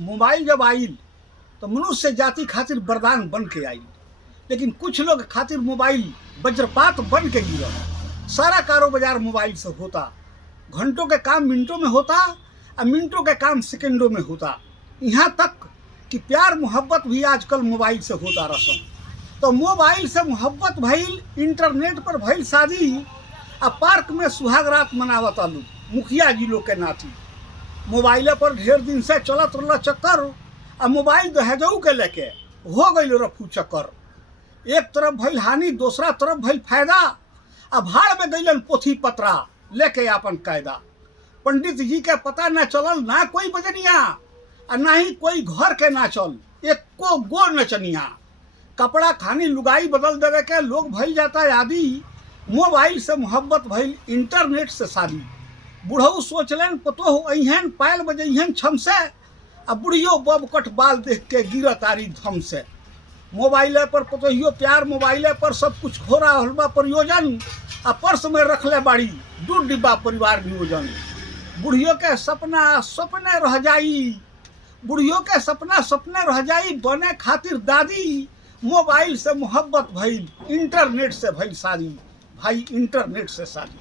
Mobile जब आइल तो मनुष्य जाति खातिर वरदान बन के आई, लेकिन कुछ लोग खातिर मोबाइल वज्रपात बन के गिरल। सारा कारोबार मोबाइल से होता, घंटों के काम मिनटों में होता और मिनटों के काम सेकंडों में होता। यहाँ तक कि प्यार मोहब्बत भी आजकल मोबाइल से होता रसम। तो मोबाइल से मोहब्बत भइल, इंटरनेट पर भइल शादी, आ पार्क में सुहाग रात मनावत आलू मुखिया जी लोग के नाती। मोबाइल पर ढेर दिन से चलत रहा चक्कर, आ मोबाइल दहेजऊ के लेके हो गई रफू चक्कर। एक तरफ भइल हानि, दूसरा तरफ भइल फायदा। आ भाड़ में गईलन पोथी पत्रा लेके आपन कायदा। पंडित जी के पता न चलल ना कोई बजनिया, आ ना ही कोई घर के ना चल एको गो नचनिया। कपड़ा खानी लुगाई बदल देवे के लोग भइल जाता आदि। मोबाइल से मोहब्बत भइल, इंटरनेट से शादी। बुढ़ऊ सोचलन पतोह अहन, पायल बजहन छम से, आ बुढ़ियो बबकट बाल देख के गिर तारी धम से। मोबाइल पर पतोहियो प्यार, मोबाइल पर सब कुछ हो रहा हलवा प्रयोजन। आ पर्स में रखले बाड़ी 2 डिब्बा परिवार नियोजन। बुढ़ियों के सपना सपने रह जाई, बुढ़ियों के सपना सपने रह जाई, बने खातिर दादी। मोबाइल से मोहब्बत भइल, इंटरनेट से भइल शादी, भाई इंटरनेट से शादी।